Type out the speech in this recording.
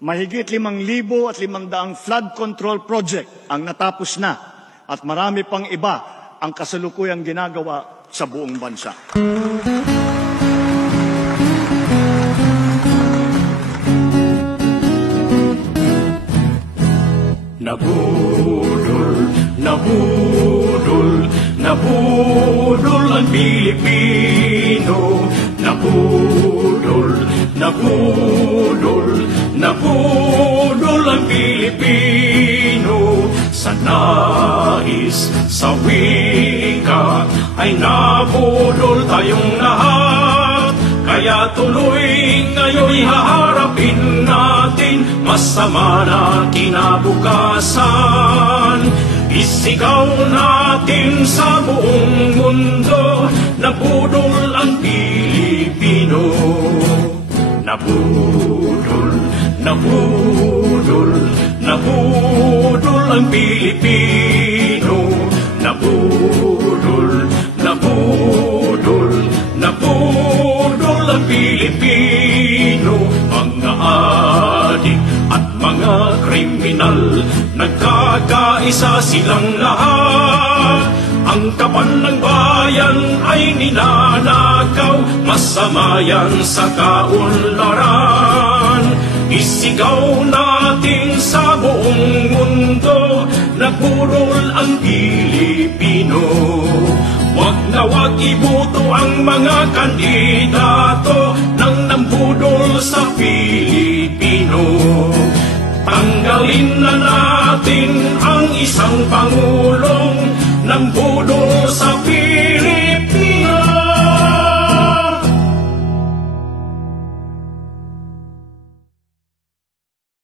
Mahigit 5,500 flood control project ang natapos na at marami pang iba ang kasalukuyang ginagawa sa buong bansa. Nabudol, nabudol, nabudol ang Pilipino. Nabudol, nabudol, nabudol ang Pilipino. Sa nais, sa wika, ay nabudol tayong lahat. Kaya tuloy ngayon haharapin natin masama na kinabukasan. Isigaw natin sa buong mundo, nabudol ang Pilipino. Nabudol, nabudol, nabudol ang Pilipino. Nabudol, nabudol, nabudol ang Pilipino. Mga adik at mga kriminal, nagkakaisa silang lahat. Ang kapan ng bayan ay ninanakaw, masama yan sa kaunlaran. Isigaw natin sa buong mundo, nabudol ang Pilipino. Wag na wag iboto ang mga kandidato nang nambudol sa Pilipino. Tanggalin na natin ang isang pangulong nambudol